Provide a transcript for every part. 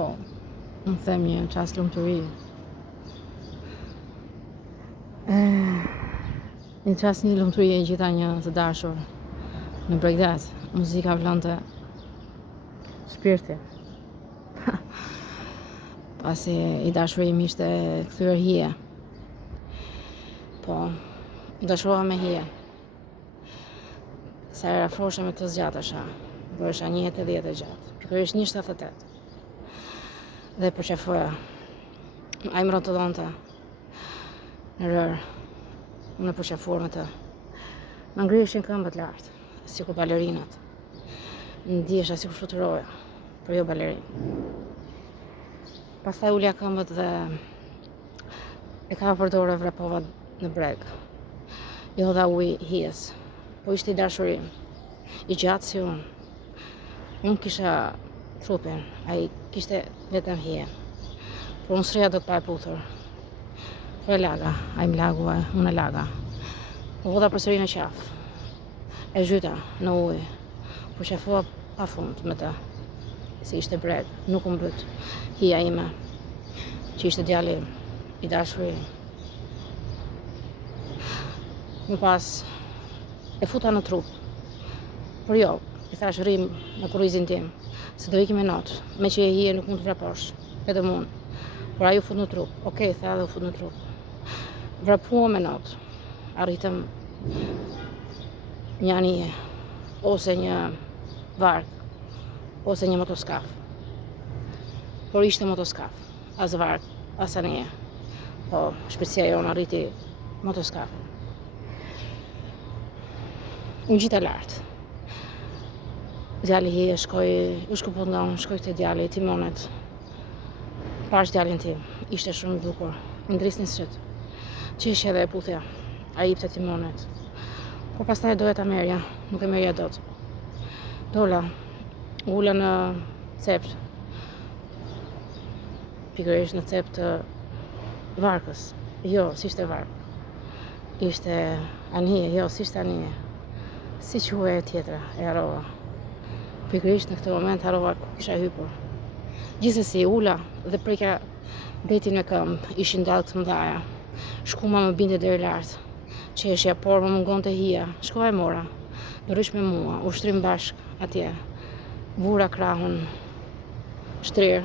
Po, më them një qas lumturi. Një qas një lumturi e gjitha një të dashur. Në Bregdet, muzika vlonte shpirti. Pasi i dashuri im ishte kthyer hije. Po, dashurova me hije. Sa era afrosha me të zgjatësha, bëresha 1,80 e gjatë, pikërisht 1,78. Dhe përqafoja. Ai më rrotëllonte në rër. Unë e përqafuar me të. Më ngriheshin këmbët lart, sikur balerinat. Ndihesha sikur fluturoja, por jo balerin. Pastaj ulja këmbët dhe e ka përdorë vrapova në breg. Jo dha ujë hijes, po ishte i dashurim, i gjatë si unë. Unë kisha trupin, ai kishte vetëm hije. Por unë sreja do të pa e puthur. Po e laga, ai më lagua, unë e laga. U vëdha përsëri në qafë. E zhyta në ujë. Po qafua pa fund me të. Se ishte breg, nuk u mbyt hija ime, që ishte djali i dashuri. Më pas e futa në trup. Por jo, i thash rrim në kurrizin tim, se do ikim me notë, me që e hije nuk mund të vraposh, edhe unë. Por ai u fut në trup. Okej, tha edhe u fut në trup. Vrapua me notë. Arritëm një anije, ose një varg, ose një motoskaf. Por ishte motoskaf, as varg, as anije. Po, shpejtësia jonë arriti motoskafin. Unë gjita lartë. Djali hije shkoj, u shkëput nga unë, shkoj te djali i timonet. Pash djalin tim, ishte shumë i bukur, i ndrisni syt. Qeshja dhe e puthja, ai jepte timonet. Por pastaj doja ta merja, nuk e merja dot. Dola, ula në cept. Pikërisht në cept të varkës. Jo, s'ishte vark. Ishte anije, jo, s'ishte anije. Si quhej e tjetra, e harrova. Pikërisht në këtë moment harrova ku kisha hypur. Gjithsesi ula dhe preka detin me këmbë, ishin dallë të mëdhaja. Shkuma më binte deri lart. Qeshja, por më mungonte hija. Shkova e mora. Ndrysh me mua, ushtrim bashk atje. Vura krahun shtrir,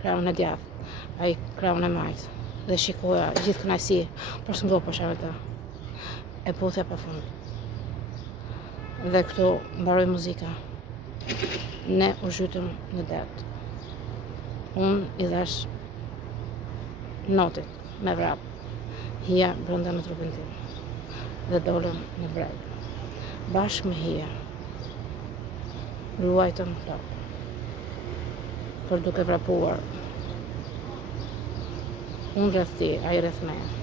krahun e djathtë, ai krahun e majt. Dhe shikoja gjithë kënaqësi, por s'ndopesha me të. E puthja pafund. Dhe këtu mbaroi muzika. Ne u zhytëm në det. Unë i dhash notit me vrap. Hija brenda në trupin tim. Dhe dolëm në breg. Bashkë me hija. Luajtëm plot. Por duke vrapuar. Unë rreth ti, ai rreth meje.